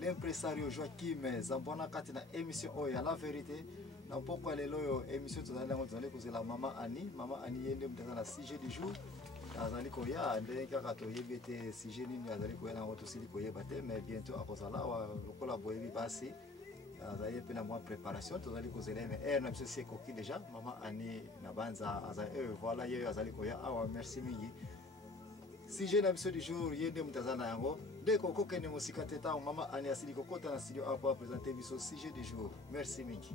L'impresario Joachim Zambona kati na émission oya la vérité na poko lelo yo émission tozali ngo tozali kozela mama Annie yende mutaka na sujet du jour azali koya ndenge kaka toyebi te sujet nini azali koya na ngoto sili koyeba te mais bientôt akozala wa lokola boyebi basi azali pe na mwa préparation tozali kozela mais na biso c'est coquille déjà mama Annie na banza azali voilà yeyo azali koya awa merci mingi. Si j'ai l'habitude du jour, il y a des gens dès qu'on connaît mon cicatrice, maman Annie asili kokota na studio pour présenter biso sujet du jour. Merci Mingi.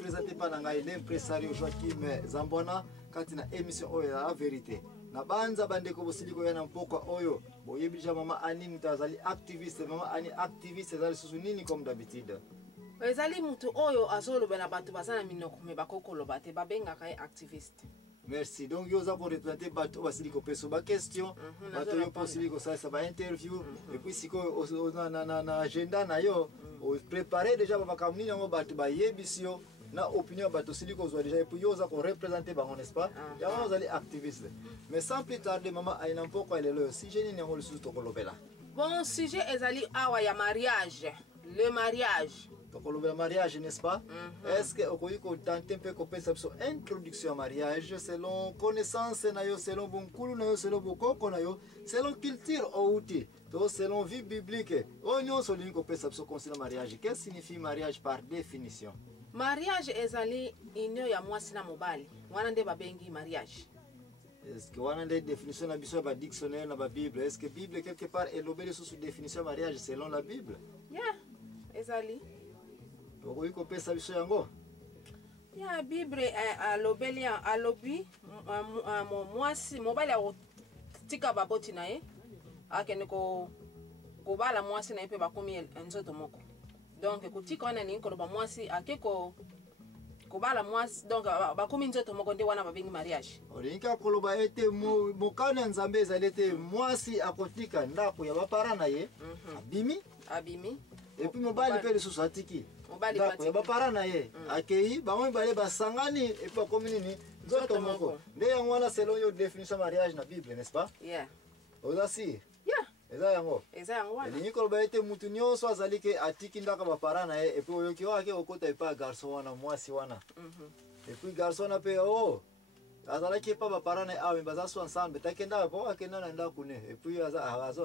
Présenté par l'impresario Joachim Zambona kati na émission oyo la vérité na banza bandeko bosiliko yana mpoko oyo boyebija mama Annie mutazali activiste mama Annie activiste zali susu nini comme d'habitude ezali mutu oyo azolobela bato bazana minoko me bakokolo bate babenga kai activiste. Merci. Donc yo za pour représenter bato basiliko peso ba question bato yo posiliko ça ba interview et puis siko na agenda na yo préparer déjà ba kamuni ngo bato ba yebisio na opinion bato siliko zo déjà et puis yo za ko représenter bango n'est-ce pas ya vous allez activiste mais sans plus tarder maman aina mpoko ele lo si je ni ngo le susu to kolobela bon sujet ezali awa ya mariage le mariage donc le mariage n'est-ce pas est-ce que okoyiko tenter un peu kopesa so introduction au mariage selon connaissance na yo selon bonkulu na yo selon bokoko na yo selon culture outi to selon vie biblique onyo so linko kopesa so concernant mariage qu'est-ce signifie mariage par définition mariage ezali union ya mwasi na mobali wana nde babengi mariage. Est-ce que on a des définitions na biso ba dictionnaire na ba bible est-ce que bible quelque part est lobeli sous définition mariage selon la bible yeah ezali okoyi kopesa biso yango ya bible alobeli alobi mwasi mobali akotika baboti na ye akende kobala mwasi na ye pe bakomi nzoto moko donc kutika wana ni koloba mwasi akeko kobala mwasi donc bakomi nzoto moko nde wana babengi mariage olinka koloba ete mokana nzambe ezalete mwasi akotika ndako ya bapara na ye abimi et puis mobali pe lisusu atiki ndako ya bapara na ye akei bango bale basangani et puis bakomi nini nzoto moko nde yango wana selon yo définition mariage na bible n'est-ce pas yeah ozasi yeah eza yango wana elingi koloba ete mutu nyonso azali ke atiki ndako bapara na ye et puis oyoki oake okota epa garçon wana mwasi wana et puis garçon wana pe azalaki epa bapara na ye awe baza so ensemble takenda po akenda na ndako ne et puis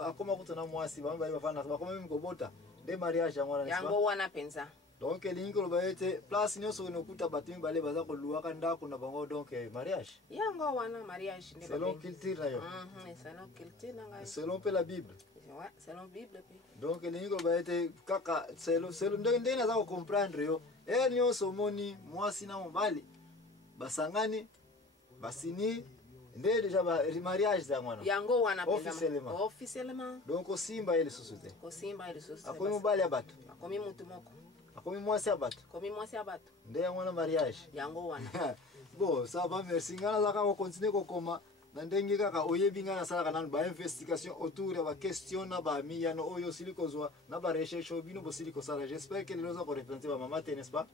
akoma kutana mwasi bango bali bafana bakoma mimi kobota de mariage yango wana penza donc elingi koloba ete place nyonso onokuta bato mibale baza koluwaka ndako na bango donc mariage yango wana mariage nde selon culture na yo selon culture na ngai selon pe la bible ouais selon bible pe donc elingi koloba ete kaka selon ndenge naza comprendre yo nyonso moni mwasi na mobali basangani basini nde déjà ba mariage za mwana yango wana officiellement donc osimba ile société akomi mobali ya bato akomi mutu moko akomi mwasi ya bato nde yango wana mariage yango wana bon ça va merci ngana za ka continuer kokoma na ndenge kaka oyebi ngana sala kana ba investigation autour ya ba question na ba miyano oyo siliko zwa na ba recherche obino bo siliko sala j'espère que les autres représenter ba mama n'est-ce pas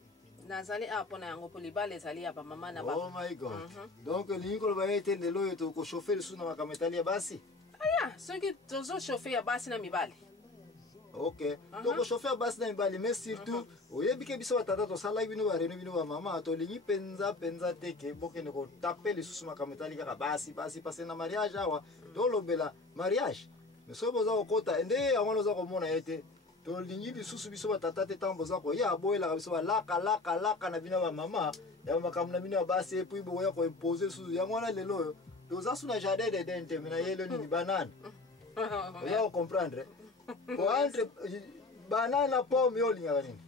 nazali apo na yango po libala ezali ya bamama na Oh my god. Donc linkolo ba ete lelo yeto ko chauffer le suna makametali ya basi. aya soki tozochauffe ya basi na mibali. Ok. Donc ko chauffer basi na mibali mais surtout oyebike biso batata tosala bino ba reno bino ba mama tolingi penza teke bokende ko taper le suna makametali kaka basi passer na mariage awa dolobela mariage. Mais so boza okota ende yango za komona ete tolingi lisusu biso batata te ntango boza koya boyelaka biso balaka na bino ba mama ya makambo na bino ya basi epui boya koimpose lisusu yango wana lelo oyo toza su na jardin de dente me na yelo nini banane oza kocomprendre po entre banane na pomme yo olingaka nini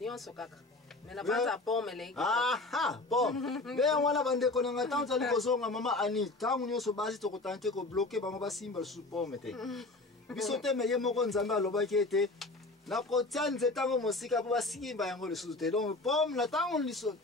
nyonso kaka me na banza pomme leki pomme nde yango wana bandeko nanga ntango tozali kozonga mama ani ntango nyonso basi tokotanga te kobloke bango basimba lisusu pomme te biso te me ye moko nzambe alobaki ete nakotia nzete yango mosika mpo basimba yango lisusu te donc pomme na ntango nyonso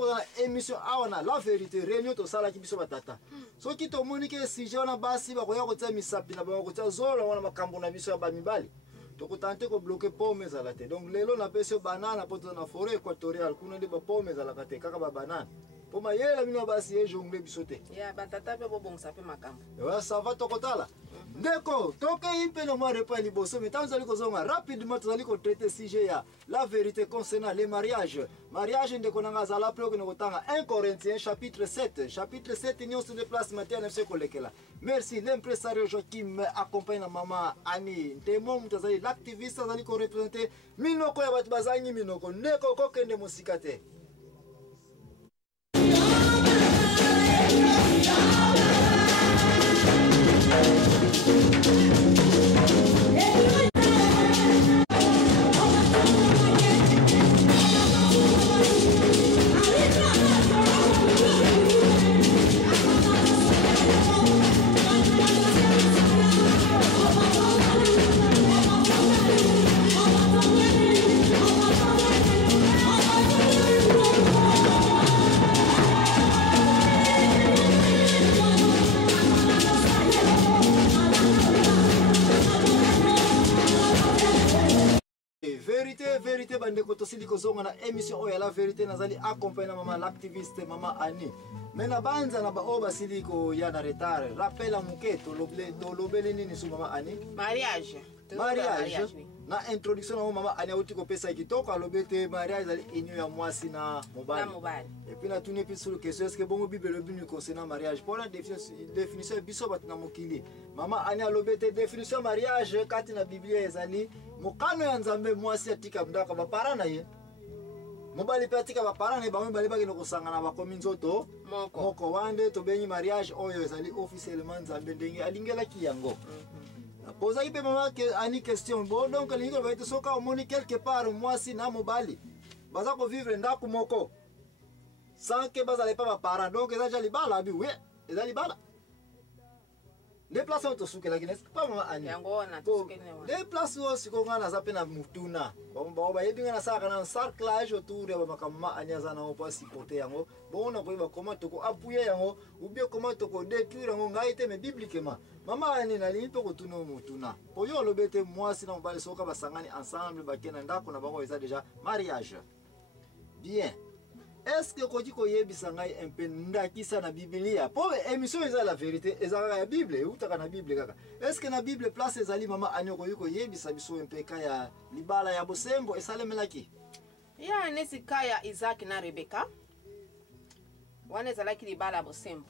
kozala na émission awa na la vérité réunion tosalaki biso batata soki tomoni ke sujet wana basi bakoya kotia misapi na bango kotia zolo wana makambo na biso ya bamibali tokotanga te kobloke pomme ezala te donc lelo napesi yo banana mpo toza na forêt équatoriale kuna nde bapomme ezalaka te kaka babanane mpo mayela bino basi ejongle biso te ya batata mpe bobongisa mpe makambo sava tokotala ndeko tokei mpe na mwa repa ya liboso me ntango tozali kozonga rapidement tozali kotraite sujet ya la vérité concernant les mariages mariage ndeko nanga azala mpe okende kotanga 1 Corinthiens chapitre 7 nyonso de place matin na biso ekolekela merci l'impresario Joachim accompagne na mama Ani ntemo moto azali l'activiste azali korepresente minoko ya bato bazangi minoko ndeko kokende mosika te. Vérité bandeko tosili kozonga na émission oyo ya la vérité nazali accompagné na mama l'activiste mama Ani me na banza na baoyo basili koya na retard rappel ya moke tolobeli nini su mama Ani mariage na introduction na mama Ani auti kopesa kitoko alobi te mariage ezali union ya mwasi na mobali epuis natuni epi sur question est ce que bongo bible elobi nini concernant mariage mpona définition ya biso bato na mokili mama Ani alobi te définition ya mariage kati na biblia ezali mokano ya nzambe mwasi atika ndako bapara na ye mobali mpe atika bapara na ye bango mibale bakende kosangana bakomi nzoto moko wande tobengi mariage oyo ezali officiellement nzambe ndenge alingelaki yango pozaki mpe mama Ani question bo donc alingi koloba ete soki omoni quelque part mwasi na mobali baza kovivre ndako moko sans ke bazala epa bapara donc eza ja libala abi we eza libala nde place oyo tosukelaki nesi pa mama Ani nde place oyo sikoyo ngai naza mpe na mutuna bango bayebi ngai nasalaka na encerclage autour ya bamakambo mama Ani aza nango mpo asipote yango bongo na koyeba koma tokoapuye yango ubie koma tokodétruire yango ngai te me bibliquement mama Ani nalingi mpe kotuna oyo motuna po yo olobi ete mwasi na mobali soka basangani ensemble bakei na ndako na bango eza déjà mariage bien. Est-ce que koki koyebisa ngai un peu ndakisa na Biblia po émission eza la vérité ezalaka ya Bible eutaka na Bible kaka est-ce que na Bible place ezali mama Ani okoki koyebisa biso un peu ka ya libala ya bosembo esalemelaki ya nesi ka ya Isaac na Rebeka wana ezalaki libala ya bosembo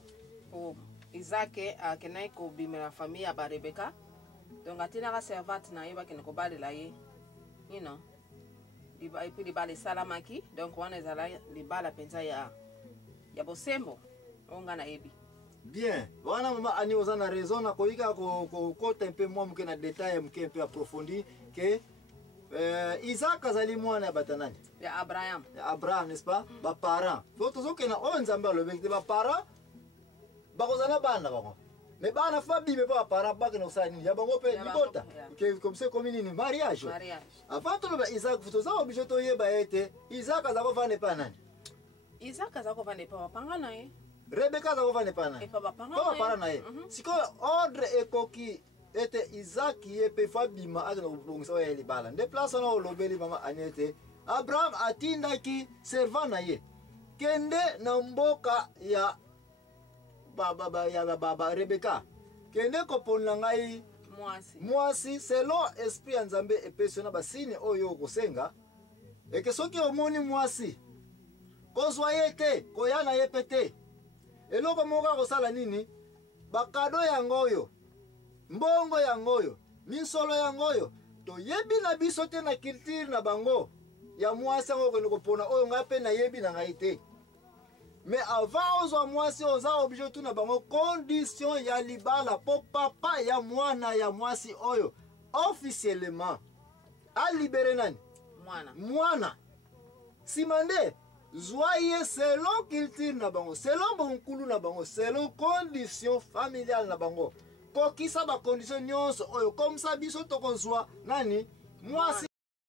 po Isaac akenaki kobimela famille ya barebeka donc atinaka servante na ye bakende kobalela ye you know et puis libala esalamaki donc wana ezala libala mpenza ya bosembo onga na yebi bien wana mama Ani oza na raison na koyika kokota un peu mwa moke na détail moke un peu approfondi ke Isaac azali mwana ya batanani ya Abraham n'est-ce pas baparent fo tozokena oyo nzambe alobeki te baparent bakozala bana bango mais bana fa bime pa para ba ke no sa ni ya bango pe libota ke comme c'est comme ni mariage avant to ba Isaac futo za obligé to yeba ete Isaac azako fa ne pa nani Isaac azako fa ne pa panga na ye Rebeka azako fa ne pa nani e pa panga para na ye siko ordre ekoki ete Isaac ye pe fa bima aga no bongisa ya libala nde place na olobeli mama Ani ete Abraham atindaki servant na ye kende na mboka ya baba Rebeka kende kopona ngai mwasi selon esprit ya Nzambe epesi na basine oyo kosenga eke soki omoni mwasi kozwa ye te koyana ye pete eloko moko kosala nini bakado yango oyo mbongo yango oyo minsolo yango oyo toyebi na biso te na culture na bango ya mwasi yango kende kopona oyo ngai pe nayebi na ngai te. Mais avant ozwa mwasi oza obligé tu na bango condition ya libala po papa ya mwana ya mwasi oyo officiellement a libéré nani mwana simande zwa ye selon culture na bango selon bonkulu na bango selon condition familiale na bango kokisa ba condition nyonso oyo comme ça biso tokozwa nani mwasi